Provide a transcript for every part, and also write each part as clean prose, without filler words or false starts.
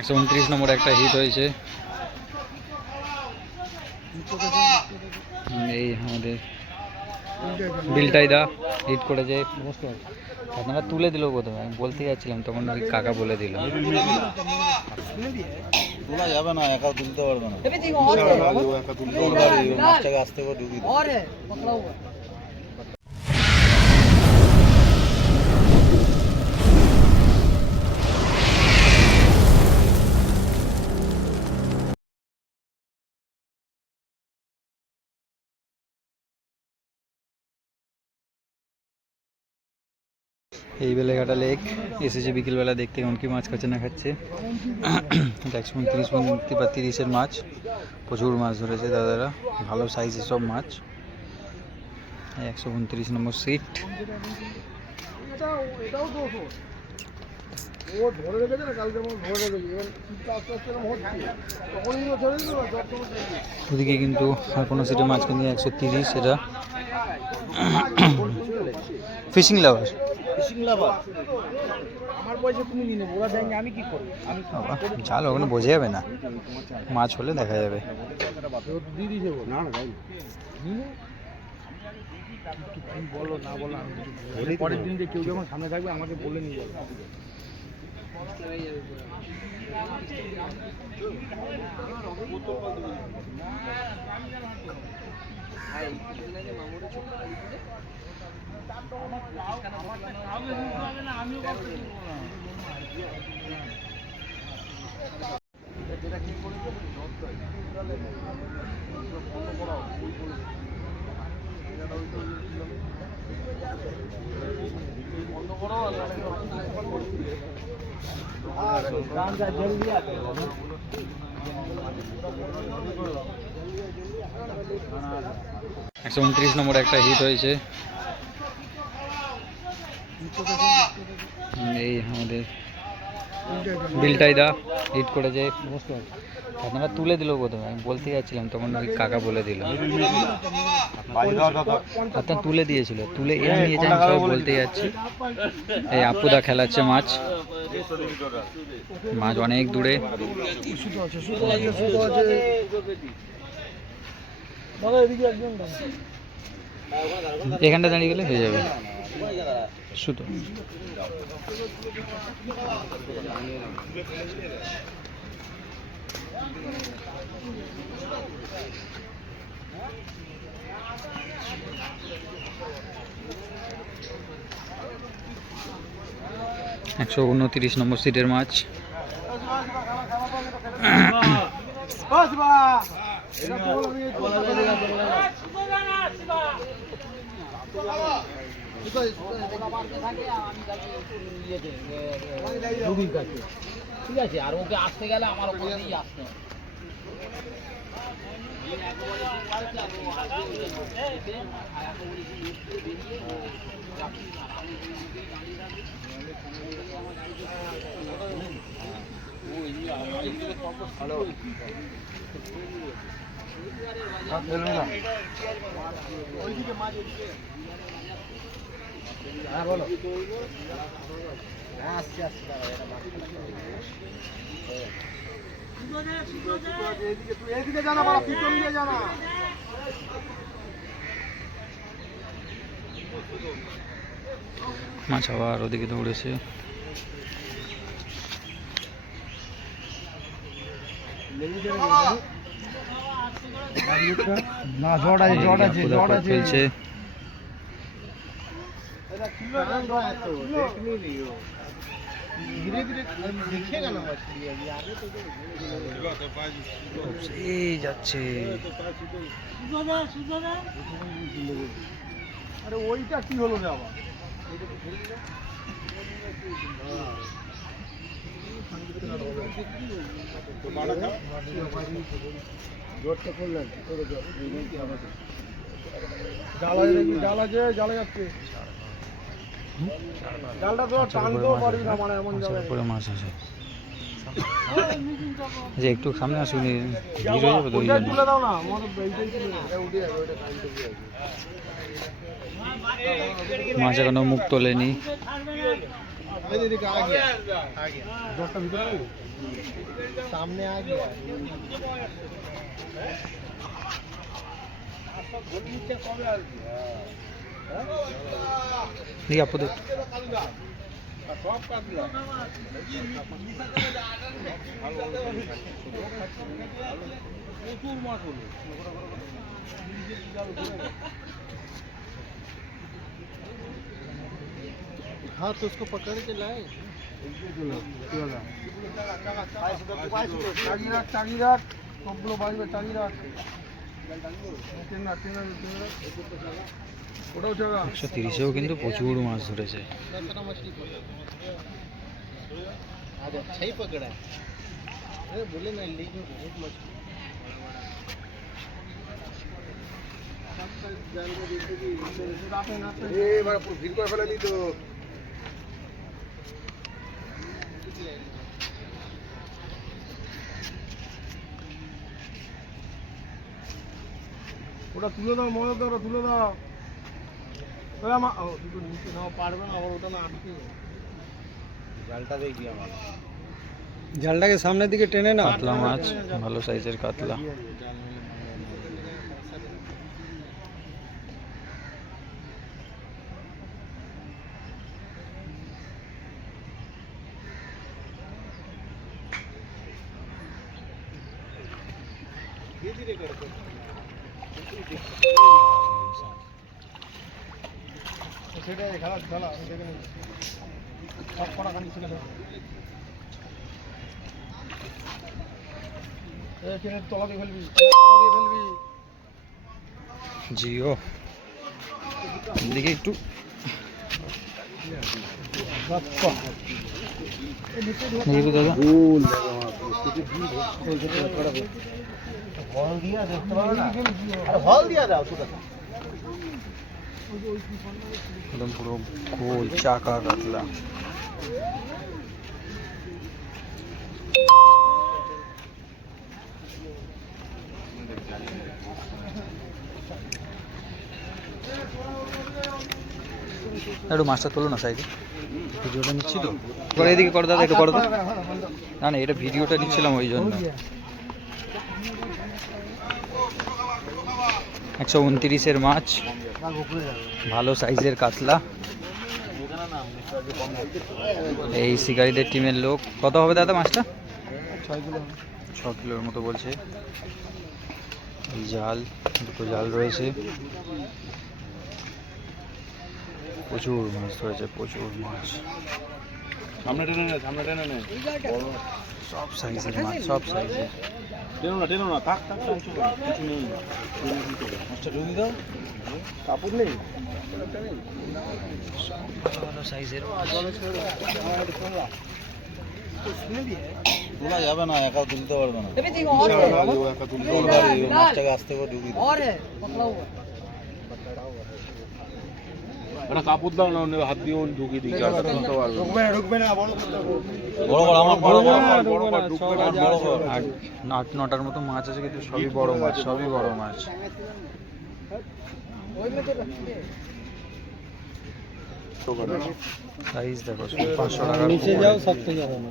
129 নম্বর একটা হিট হয়েছে। এই আমাদের বিলটাইদা হিট করেছে। আপনারা তুলে দিল প্রথমে, আমি বলতে যাচ্ছিলাম তখন ওই কাকা বলে দিল। তোলা যাবে না, একা তুলতে পারবে না। মাছটাকে আস্তে করে ঢুকিয়ে এই বেলেঘাটা লেক এসেছে বিকেলবেলা দেখতে কেমন কি মাছ খাচ্ছে না খাচ্ছে। 129 বা 30-এর মাছ, প্রচুর মাছ ধরেছে দাদারা, ভালো সাইজের সব মাছ। 129 নম্বর সিট। ওদিকে কিন্তু আর কোনো সিটে মাছ কিন্তু 130, এটা ফিশিং লাভার। জাল ওখানে বোঝা যাবে না, মাছ হলে দেখা যাবে। বলো না বলো, পরের দিন কেউ যখন সামনে থাকবে আমাকে বলে নিয়ে যাবে। একশো 29 নম্বর একটা হিট হয়েছে। এই আমাদের বিলটাইদা হিট করেছে। আপনারা তুলে দিল প্রথমে, আমি বলতে যাচ্ছিলাম তখন ওই কাকা বলে দিল। আপনার তুলে দিয়েছিল, তুলে এনে নিয়েছে, আমি সব বলতে যাচ্ছি। এই আপুদা খেলাচ্ছে মাছ, মাছ অনেক দূরে। এখানটা দাঁড়িয়ে গেলে হয়ে যাবে শুধু। একশো 29 নম্বর সিটের মাছ। ঠিক আছে, আর ওকে আসতে গেলে আমার ওখানেই আসতে হবে। হ্যাঁ বলো। আসছি আসছি, এদিকে জানা বলো, পিছন দিয়ে জানা। মাছ আবার ওদিকে দৌড়েছে। না ঝড় আছে, ঝড় আছে, ঝড় আছে। খেলছে ধীরে ধীরে দেখে গেল এই যাচ্ছে। আরে ওইটা কি হলো রে আবার? জোরটা করলেন, জাল আছে, জালে যাচ্ছে। জালটা তো টানতেও পারবি না, মানে এমন করে মাছ আছে। যে একটু সামনে আসুন, ভিড় হয়ে যাবে তো। তুলে দাও না, মাছ এখনো মুখ তোলেনি। দশটা ভিতরে सामने आ गया দেখি আপু দেখ প্রচুর মাছ হলো हाँ तो उसको पकड़ के लाए একশো তিরিশেও কিন্তু প্রচুর মাছ ধরেছে। आज अच्छा ही पकड़ा है अरे बोले ना लेक में बहुत मछली ভিড় করে ফেলালি তো ওটা তুলে দাও মনে করো তুলে দাও দুটো নিচে নাও পারবে না আবার ওটা না আটকে জালটা দেখবি আমার জালটাকে সামনের দিকে টেনে না কাতলা মাছ, ভালো সাইজের কাতলা। সেটাই খেলা খেলা সব করা খালি ছিল তলা দিয়ে ফেলবি জিও দিকে একটু দেখবি দাদা হল দিয়া দেখতে পারো না আরে হল দিয়া দাও ছোটা একদম পুরো গোল চাকা কাতলা। একটু মাছটা তোলো না সাইডে, ভিডিওটা নিচ্ছি তো। এবার এদিকে করো দাদা, একটু করো তো। না না, এটা ভিডিওটা নিচ্ছিলাম ওই জন্য। 129-এর মাছ, ভালো সাইজের কাতলা। এই শিকারীদের টিমের লোক। কত হবে দাদা মাছটা? 6 কিলোর মতো বলছে। এই জাল, দুটো জাল রয়েছে। প্রচুর মাছ ধরেছে, প্রচুর মাছ। সামনে টেনে নে, সামনে টেনে নে। সব সাইজের মাছ, সব সাইজের। টেনো না, থাক থাক কিছু নেই। মাছটা ঢুকি দাও, কাপড় নেই। ভালো সাইজের মাছ। তোলা যাবে না, একা তুলতে পারবে না। মাছটাকে আস্তে করে ঢুকি দাও। একটা কাপড় দাও না, হাত দিয়ে ঢুকিয়ে দিই। ঢুকবে না, বড় আমার বড় বড় 8-9টার মতো মাছ আছে, কিন্তু সবই বড় মাছ, সবই বড় মাছ। সাইজ দেখো, 500 টাকার নিচে যাও, সব থেকে যাবে না।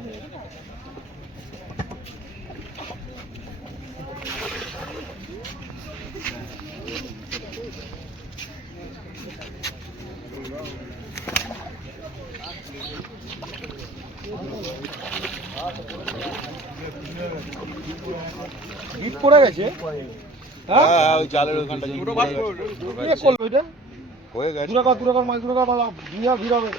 হিট পড়ে গেছে। হ্যাঁ ওই জালের ওখানটা হয়ে গেছে। মাছ দূরে ভিড় হবে।